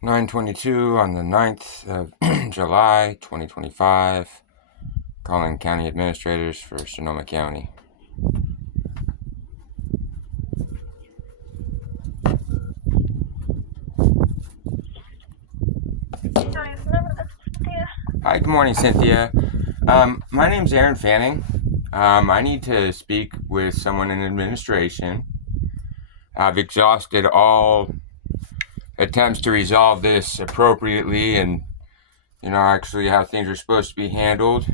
9:22 on the 9th of July 2025. Calling county administrators for Sonoma County. Hi, good morning, Cynthia. My name's Aaron Fanning. I need to speak with someone in administration. I've exhausted all attempts to resolve this appropriately and, actually how things are supposed to be handled.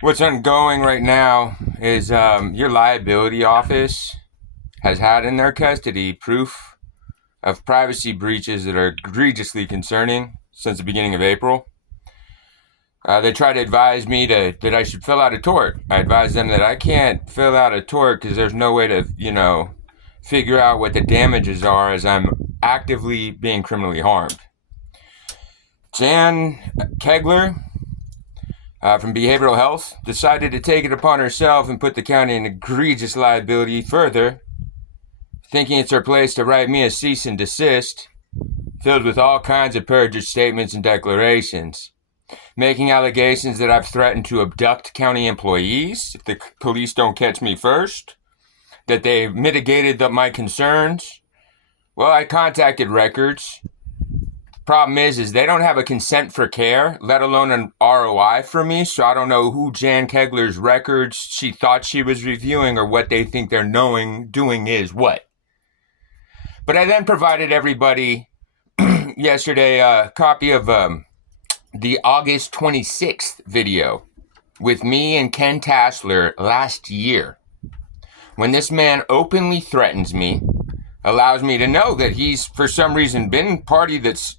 What's ongoing right now is your liability office has had in their custody proof of privacy breaches that are egregiously concerning since the beginning of April. They tried to advise me that I should fill out a tort. I advised them that I can't fill out a tort because there's no way to, figure out what the damages are as I'm actively being criminally harmed. Jan Kegler from Behavioral Health decided to take it upon herself and put the county in egregious liability further, thinking it's her place to write me a cease and desist, filled with all kinds of perjured statements and declarations, making allegations that I've threatened to abduct county employees if the police don't catch me first, that they mitigated my concerns. Well, I contacted records. Problem is they don't have a consent for care, let alone an ROI for me, so I don't know who Jan Kegler's records she thought she was reviewing or what they think they're doing is what. But I then provided everybody yesterday a copy of the August 26th video with me and Ken Tassler last year, when this man openly threatens me, allows me to know that he's for some reason been party that's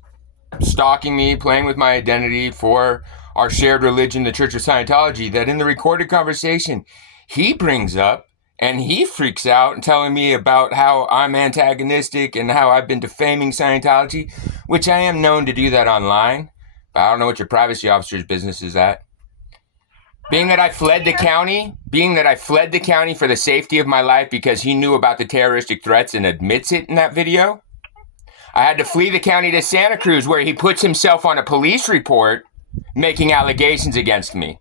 stalking me, playing with my identity for our shared religion, the Church of Scientology, that in the recorded conversation he brings up and he freaks out and telling me about how I'm antagonistic and how I've been defaming Scientology, which I am known to do that online. But I don't know what your privacy officer's business is at. Being that I fled the county for the safety of my life because he knew about the terroristic threats and admits it in that video, I had to flee the county to Santa Cruz, where he puts himself on a police report making allegations against me.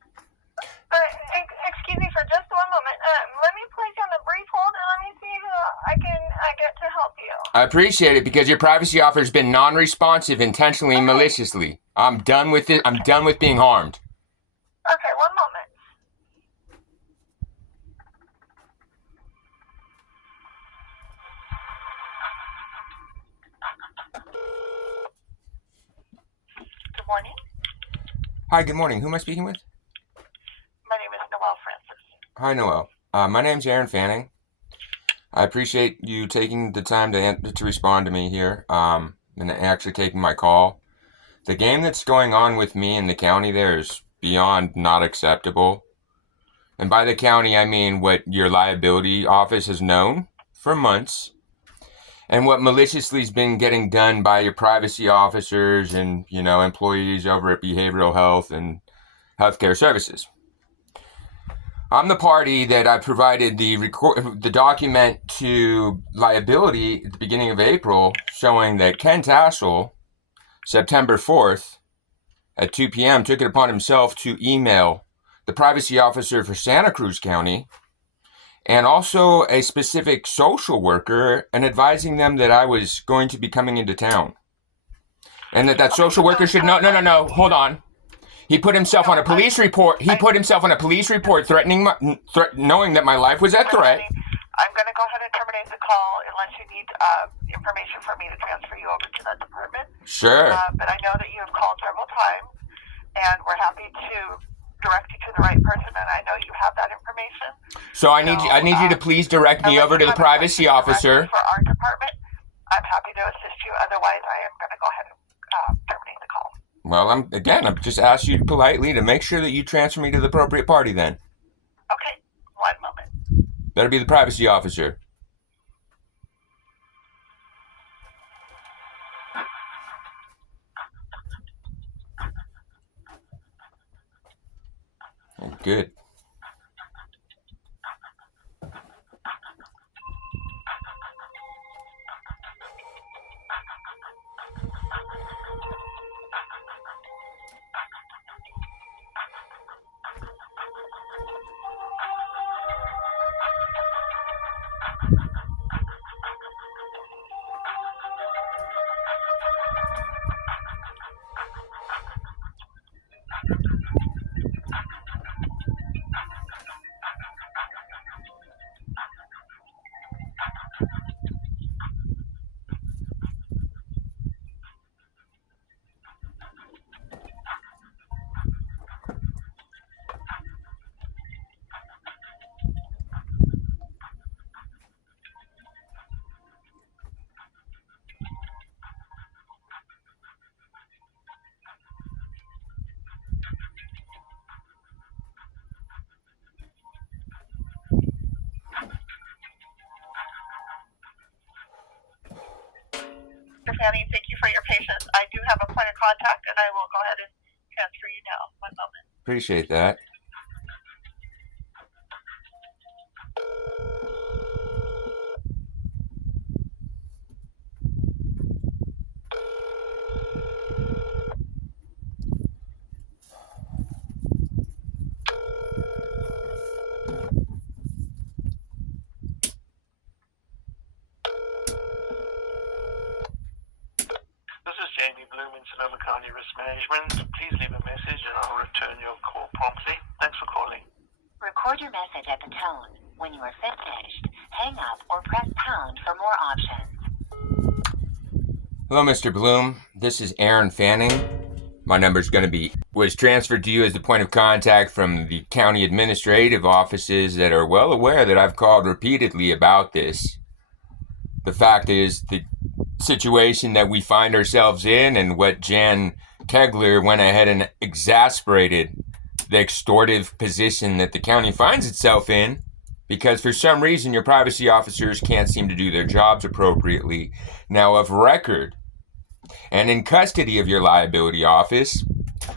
Excuse me for just one moment. Let me place you on a brief hold and let me see who I get to help you. I appreciate it because your privacy officer has been non-responsive intentionally and maliciously. I'm done with it. I'm done with being harmed. Okay, one moment. Good morning. Hi, good morning. Who am I speaking with? My name is Noelle Francis. Hi, Noelle. My name's Aaron Fanning. I appreciate you taking the time to respond to me here, and actually taking my call. The game that's going on with me in the county there is beyond not acceptable. And by the county, I mean what your liability office has known for months, and what maliciously has been getting done by your privacy officers and, employees over at Behavioral Health and Healthcare Services. I'm the party that I provided the document to liability at the beginning of April, showing that Ken Tassel, September 4th at 2 p.m., took it upon himself to email the privacy officer for Santa Cruz County and also a specific social worker, and advising them that I was going to be coming into town. And that social worker should no, hold on. He put himself on a police report. Threatening knowing that my life was at threat. I'm going to go ahead and terminate the call unless you need information for me to transfer you over to that department. Sure. But I know that you have called several times, and we're happy to direct you to the right person, and I know you have that information. So I need you to please direct me over to the privacy officer. For our department, I'm happy to assist you. Otherwise, I am going to go ahead and terminate the call. Well, I've just asked you politely to make sure that you transfer me to the appropriate party then. Okay, one moment. That'll be the privacy officer. Good. Fanning. Thank you for your patience. I do have a point of contact, and I will go ahead and transfer you now. One moment. Appreciate that. This is Jamie Bloom in Sonoma County Risk Management. Please leave a message and I'll return your call promptly. Thanks for calling. Record your message at the tone. When you are finished, hang up or press pound for more options. Hello, Mr. Bloom. This is Aaron Fanning. My number's going to was transferred to you as the point of contact from the county administrative offices that are well aware that I've called repeatedly about this. The fact is, the situation that we find ourselves in and what Jan Kegler went ahead and exasperated the extortive position that the county finds itself in, because for some reason your privacy officers can't seem to do their jobs appropriately. Now, of record and in custody of your liability office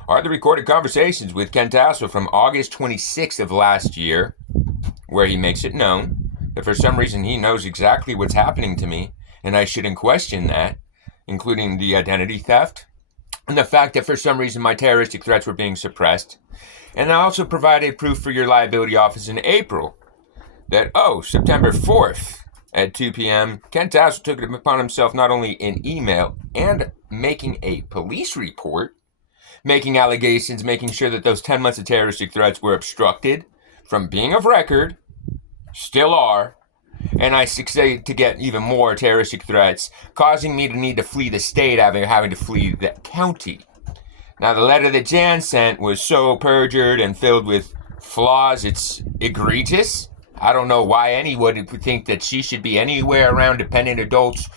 are the recorded conversations with Ken Tassel from August 26th of last year, where he makes it known that for some reason he knows exactly what's happening to me, and I shouldn't question that, including the identity theft and the fact that for some reason my terroristic threats were being suppressed. And I also provided proof for your liability office in April that, September 4th at 2 p.m., Ken Tassel took it upon himself not only in email and making a police report, making allegations, making sure that those 10 months of terroristic threats were obstructed from being of record, still are, and I succeeded to get even more terroristic threats, causing me to need to flee the state, having to flee the county. Now, the letter that Jan sent was so perjured and filled with flaws, it's egregious. I don't know why anyone would think that she should be anywhere around dependent adults,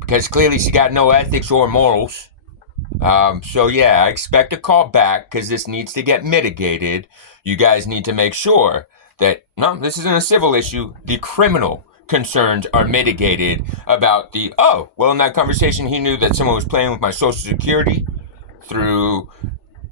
because clearly she got no ethics or morals. So yeah, I expect a call back because this needs to get mitigated. You guys need to make sure that, no, this isn't a civil issue. The criminal concerns are mitigated about in that conversation, he knew that someone was playing with my social security through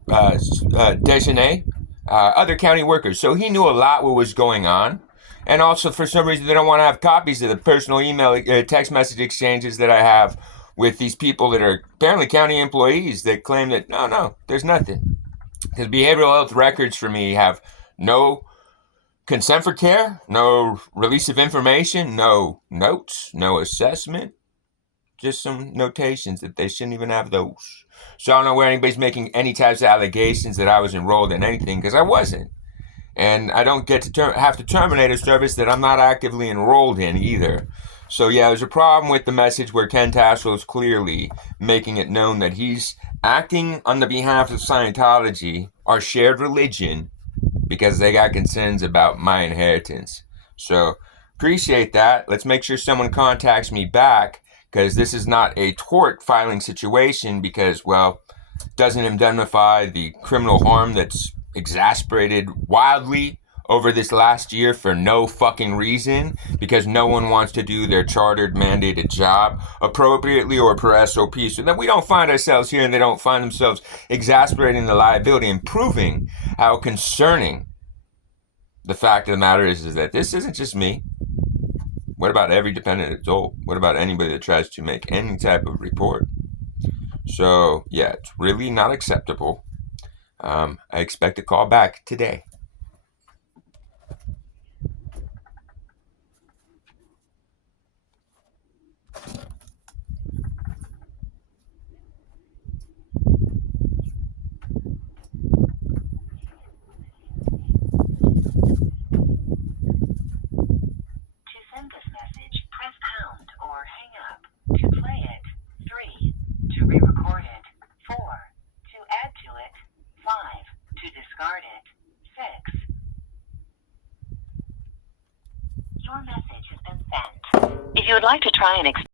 Dejanay, other county workers. So he knew a lot what was going on. And also, for some reason, they don't want to have copies of the personal email, text message exchanges that I have with these people that are apparently county employees that claim that, no, there's nothing. Because behavioral health records for me have no consent for care, no release of information, no notes, no assessment, just some notations that they shouldn't even have those. So I don't know where anybody's making any types of allegations that I was enrolled in anything, because I wasn't. And I don't get to have to terminate a service that I'm not actively enrolled in either. So yeah, there's a problem with the message where Ken Tassel is clearly making it known that he's acting on the behalf of Scientology, our shared religion, because they got concerns about my inheritance. So appreciate that. Let's make sure someone contacts me back, because this is not a tort filing situation, because, doesn't indemnify the criminal harm that's exasperated wildly over this last year for no fucking reason, because no one wants to do their chartered mandated job appropriately or per SOP, so that we don't find ourselves here and they don't find themselves exasperating the liability and proving how concerning the fact of the matter is that this isn't just me. What about every dependent adult? What about anybody that tries to make any type of report? So yeah, it's really not acceptable. I expect a call back today. To send this message, press pound or hang up. To play it, 3. To re-record it, 4. To add to it, 5. To discard it, 6. Your message has been sent. If you would like to try and